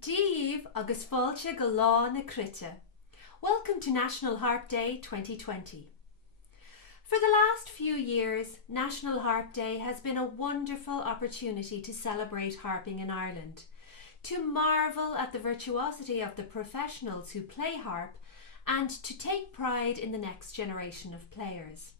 Díomh agus fáilte go lá na crite. Welcome to National Harp Day 2020. For the last few years, National Harp Day has been a wonderful opportunity to celebrate harping in Ireland, to marvel at the virtuosity of the professionals who play harp, and to take pride in the next generation of players.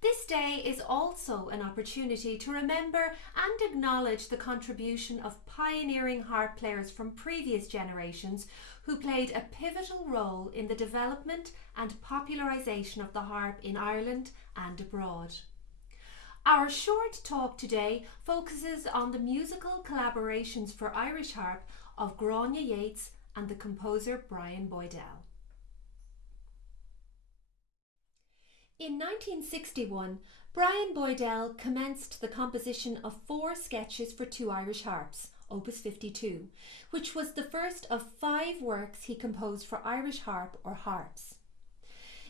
This day is also an opportunity to remember and acknowledge the contribution of pioneering harp players from previous generations who played a pivotal role in the development and popularisation of the harp in Ireland and abroad. Our short talk today focuses on the musical collaborations for Irish harp of Gráinne Yeats and the composer Brian Boydell. In 1961, Brian Boydell commenced the composition of 4 sketches for 2 Irish harps, Opus 52, which was the first of 5 works he composed for Irish harp or harps.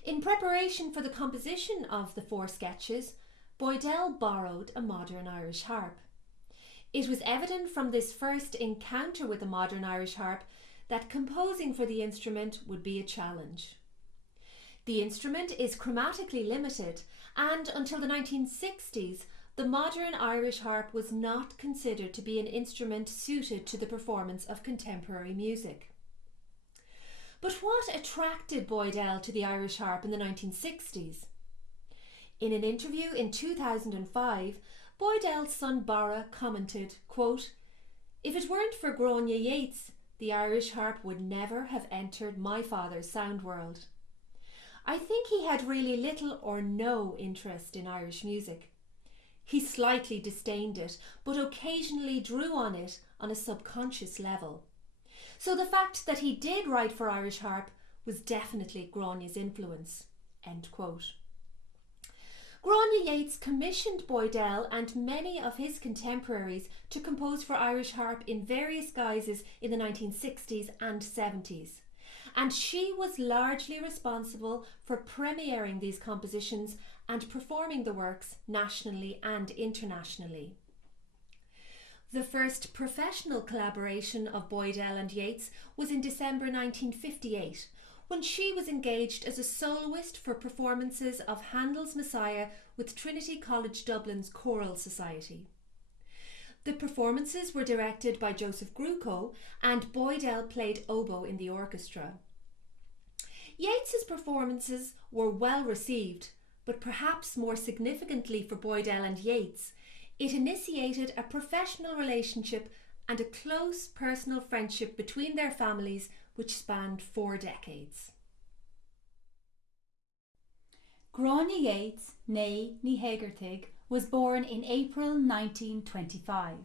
In preparation for the composition of the 4 sketches, Boydell borrowed a modern Irish harp. It was evident from this first encounter with a modern Irish harp that composing for the instrument would be a challenge. The instrument is chromatically limited, and until the 1960s, the modern Irish harp was not considered to be an instrument suited to the performance of contemporary music. But what attracted Boydell to the Irish harp in the 1960s? In an interview in 2005, Boydell's son Barra commented, quote, "If it weren't for Gráinne Yeats, the Irish harp would never have entered my father's sound world." I think he had really little or no interest in Irish music. He slightly disdained it, but occasionally drew on it on a subconscious level. So the fact that he did write for Irish harp was definitely Gráinne's influence. End quote. Gráinne Yeats commissioned Boydell and many of his contemporaries to compose for Irish harp in various guises in the 1960s and 70s. And she was largely responsible for premiering these compositions and performing the works nationally and internationally. The first professional collaboration of Boydell and Yeats was in December 1958, when she was engaged as a soloist for performances of Handel's Messiah with Trinity College Dublin's Choral Society. The performances were directed by Joseph Gruco, and Boydell played oboe in the orchestra. Yeats's performances were well received, but perhaps more significantly for Boydell and Yeats, it initiated a professional relationship and a close personal friendship between their families which spanned 4 decades. Gráinne Yeats, née Ní Heagartaigh, was born in April 1925.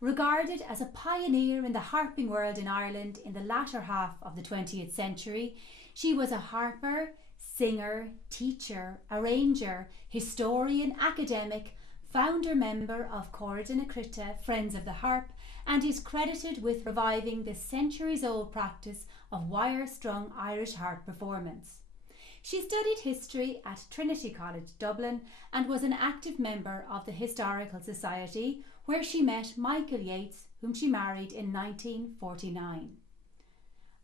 Regarded as a pioneer in the harping world in Ireland in the latter half of the 20th century, she was a harper, singer, teacher, arranger, historian, academic, founder-member of Gráinne Yeats, Friends of the Harp, and is credited with reviving the centuries-old practice of wire-strung Irish harp performance. She studied history at Trinity College Dublin and was an active member of the Historical Society, where she met Michael Yeats, whom she married in 1949.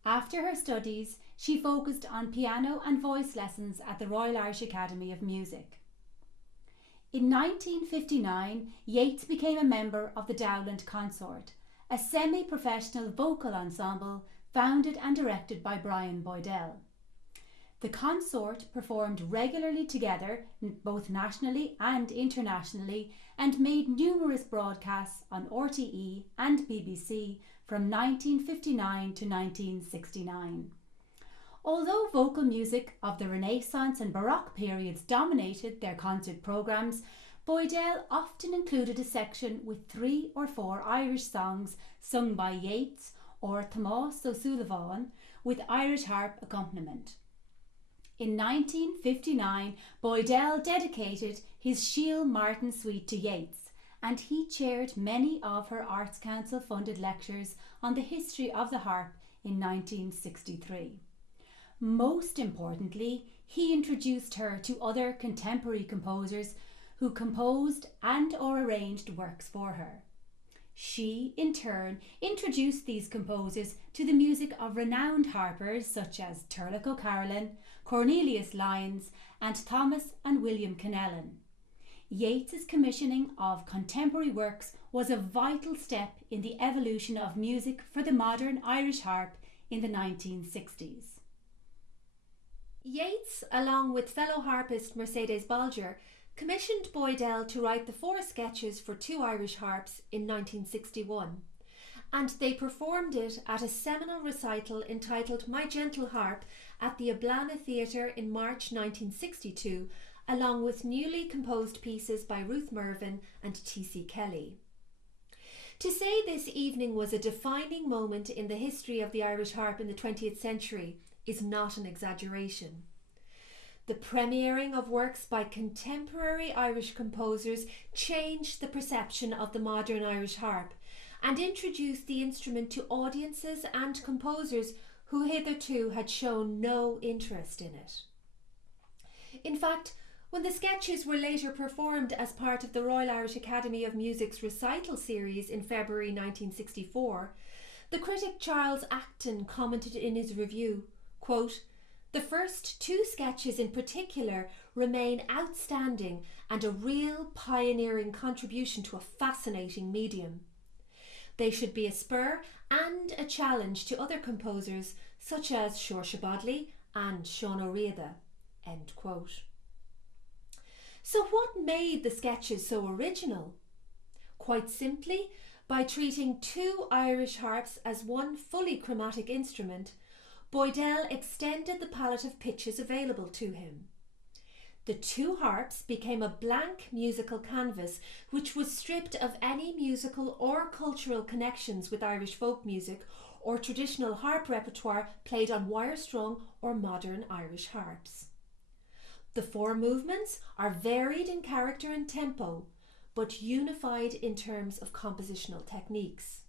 After her studies, she focused on piano and voice lessons at the Royal Irish Academy of Music. In 1959, Yeats became a member of the Dowland Consort, a semi-professional vocal ensemble founded and directed by Brian Boydell. The consort performed regularly together, both nationally and internationally, and made numerous broadcasts on RTE and BBC from 1959 to 1969. Although vocal music of the Renaissance and Baroque periods dominated their concert programmes, Boydell often included a section with 3 or 4 Irish songs sung by Yeats or Tomás O'Sullivan with Irish harp accompaniment. In 1959, Boydell dedicated his Shiel Martin Suite to Yeats, and he chaired many of her Arts Council funded lectures on the history of the harp in 1963. Most importantly, he introduced her to other contemporary composers who composed and or arranged works for her. She, in turn, introduced these composers to the music of renowned harpers such as Turlough O'Carolan, Cornelius Lyons, and Thomas and William Kennellan. Yeats's commissioning of contemporary works was a vital step in the evolution of music for the modern Irish harp in the 1960s. Yeats, along with fellow harpist Mercedes Bolger, commissioned Boydell to write the 4 sketches for 2 Irish harps in 1961, and they performed it at a seminal recital entitled My Gentle Harp at the Ablana Theatre in March 1962, along with newly composed pieces by Ruth Mervyn and T.C. Kelly. To say this evening was a defining moment in the history of the Irish harp in the 20th century is not an exaggeration. The premiering of works by contemporary Irish composers changed the perception of the modern Irish harp and introduced the instrument to audiences and composers who hitherto had shown no interest in it. In fact, when the sketches were later performed as part of the Royal Irish Academy of Music's recital series in February 1964, the critic Charles Acton commented in his review, quote, "The first 2 sketches in particular remain outstanding and a real pioneering contribution to a fascinating medium. They should be a spur and a challenge to other composers such as Saoirse Bodley and Sean O'Riada." End quote. So what made the sketches so original? Quite simply, by treating 2 Irish harps as one fully chromatic instrument, Boydell extended the palette of pitches available to him. The 2 harps became a blank musical canvas which was stripped of any musical or cultural connections with Irish folk music or traditional harp repertoire played on wire-strung or modern Irish harps. The 4 movements are varied in character and tempo, but unified in terms of compositional techniques.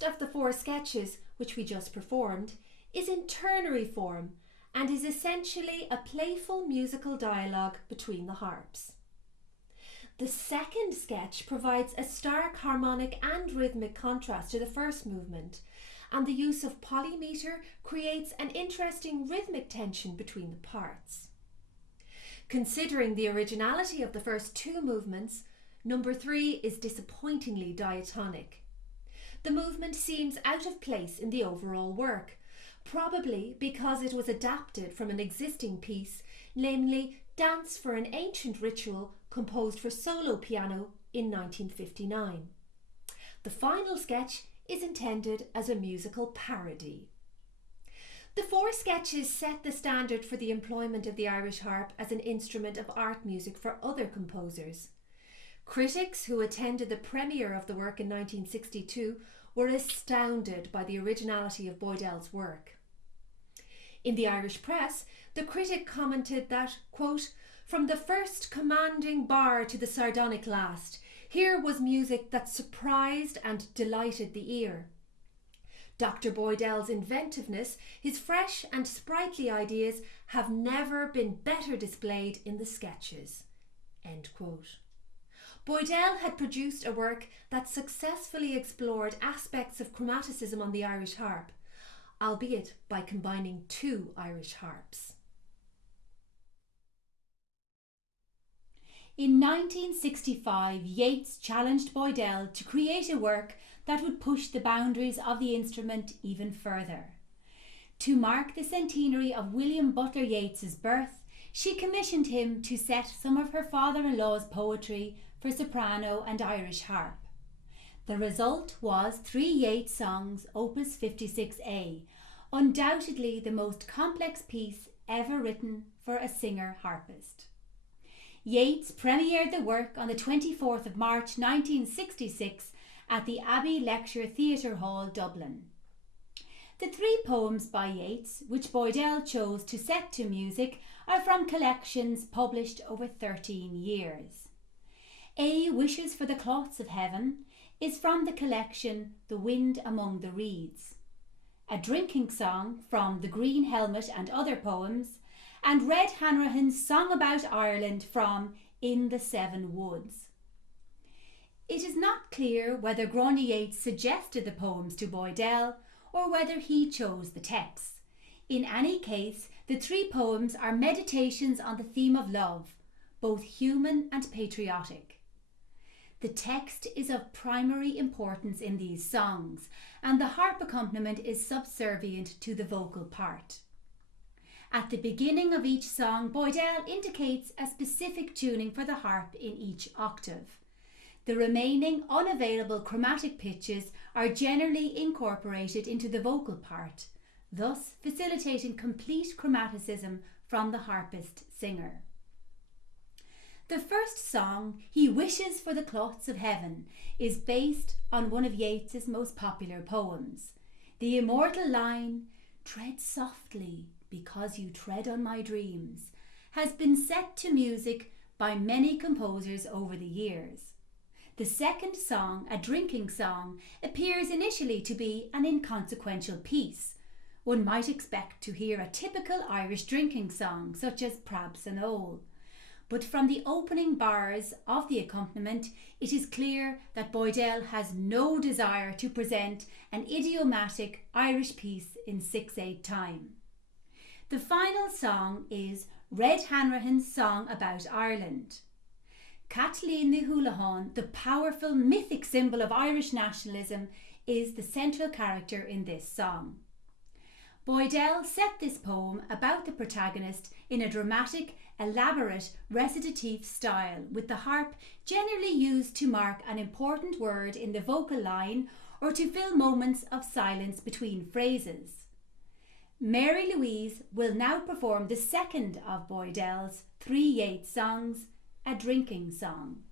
first of the 4 sketches, which we just performed, is in ternary form and is essentially a playful musical dialogue between the harps. The second sketch provides a stark harmonic and rhythmic contrast to the first movement, and the use of polymeter creates an interesting rhythmic tension between the parts. Considering the originality of the first 2 movements, number 3 is disappointingly diatonic. The movement seems out of place in the overall work, probably because it was adapted from an existing piece, namely Dance for an Ancient Ritual, composed for solo piano in 1959. The final sketch is intended as a musical parody. The 4 sketches set the standard for the employment of the Irish harp as an instrument of art music for other composers. Critics who attended the premiere of the work in 1962 were astounded by the originality of Boydell's work. In the Irish press, the critic commented that, quote, "From the first commanding bar to the sardonic last, here was music that surprised and delighted the ear. Dr. Boydell's inventiveness, his fresh and sprightly ideas have never been better displayed in the sketches." End quote. Boydell had produced a work that successfully explored aspects of chromaticism on the Irish harp, albeit by combining 2 Irish harps. In 1965, Yeats challenged Boydell to create a work that would push the boundaries of the instrument even further. To mark the centenary of William Butler Yeats's birth, she commissioned him to set some of her father-in-law's poetry for soprano and Irish harp. The result was 3 Yeats songs, opus 56A, undoubtedly the most complex piece ever written for a singer-harpist. Yeats premiered the work on the 24th of March 1966 at the Abbey Lecture Theatre Hall, Dublin. The 3 poems by Yeats, which Boydell chose to set to music, are from collections published over 13 years. A Wishes for the Cloths of Heaven is from the collection The Wind Among the Reeds, A Drinking Song from The Green Helmet and Other Poems, and Red Hanrahan's Song About Ireland from In the Seven Woods. It is not clear whether Gráinne Yeats suggested the poems to Boydell or whether he chose the texts. In any case, the 3 poems are meditations on the theme of love, both human and patriotic. The text is of primary importance in these songs, and the harp accompaniment is subservient to the vocal part. At the beginning of each song, Boydell indicates a specific tuning for the harp in each octave. The remaining unavailable chromatic pitches are generally incorporated into the vocal part, thus facilitating complete chromaticism from the harpist singer. The first song, He Wishes for the Cloths of Heaven, is based on one of Yeats's most popular poems. The immortal line, "Tread softly, because you tread on my dreams," has been set to music by many composers over the years. The second song, A Drinking Song, appears initially to be an inconsequential piece. One might expect to hear a typical Irish drinking song, such as Prabs an Owl. But from the opening bars of the accompaniment, it is clear that Boydell has no desire to present an idiomatic Irish piece in 6/8 time. The final song is Red Hanrahan's Song About Ireland. Kathleen the Houlihan, the powerful mythic symbol of Irish nationalism, is the central character in this song. Boydell set this poem about the protagonist in a dramatic, elaborate recitative style, with the harp generally used to mark an important word in the vocal line or to fill moments of silence between phrases. Mary Louise will now perform the second of Boydell's 3 Yeats songs, A Drinking Song.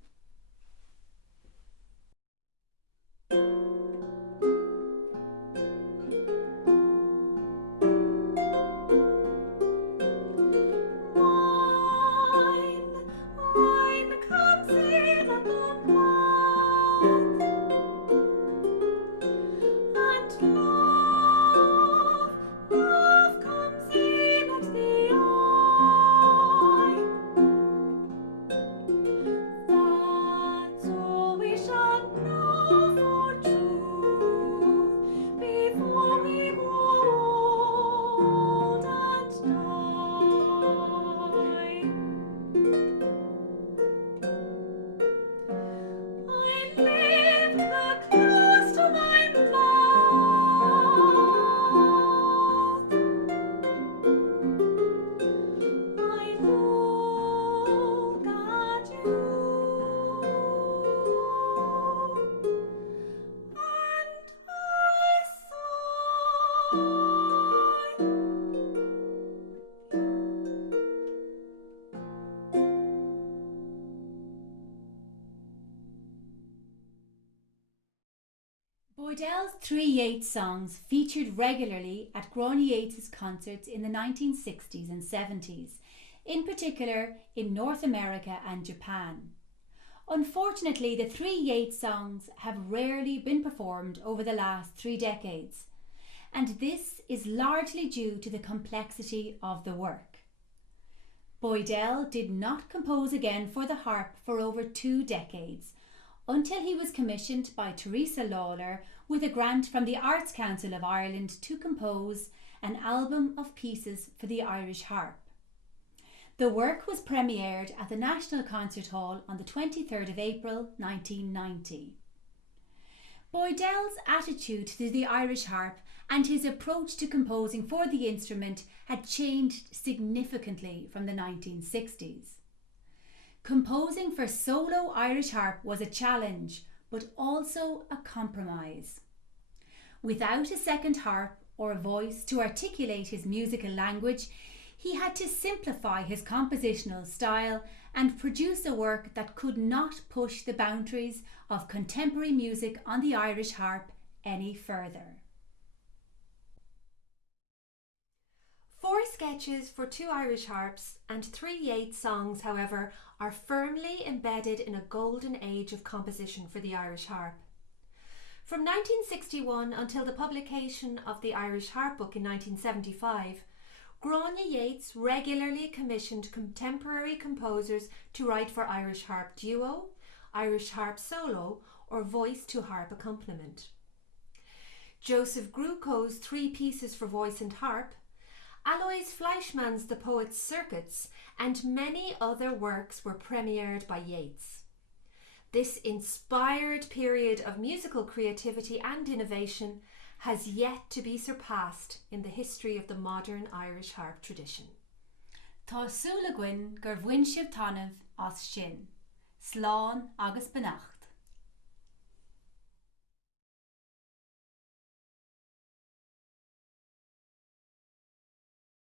Wine comes in at the mouth. Boydell's three Yeats songs featured regularly at Gráinne Yeats' concerts in the 1960s and 70s, in particular in North America and Japan. Unfortunately, the three Yeats songs have rarely been performed over the last 3 decades, and this is largely due to the complexity of the work. Boydell did not compose again for the harp for over 2 decades, until he was commissioned by Teresa Lawler with a grant from the Arts Council of Ireland to compose an album of pieces for the Irish harp. The work was premiered at the National Concert Hall on the 23rd of April 1990. Boydell's attitude to the Irish harp and his approach to composing for the instrument had changed significantly from the 1960s. Composing for solo Irish harp was a challenge, but also a compromise. Without a second harp or a voice to articulate his musical language, he had to simplify his compositional style and produce a work that could not push the boundaries of contemporary music on the Irish harp any further. 4 sketches for 2 Irish harps and 3 Yeats songs, however, are firmly embedded in a golden age of composition for the Irish harp. From 1961 until the publication of the Irish Harp Book in 1975, Gráinne Yeats regularly commissioned contemporary composers to write for Irish harp duo, Irish harp solo, or voice to harp accompaniment. Joseph Gruco's 3 pieces for voice and harp, Alois Fleischmann's The Poet's Circuits, and many other works were premiered by Yeats. This inspired period of musical creativity and innovation has yet to be surpassed in the history of the modern Irish harp tradition. Tá súla guinn gur bhain sibh tainmh as sin. Slán agus benacht.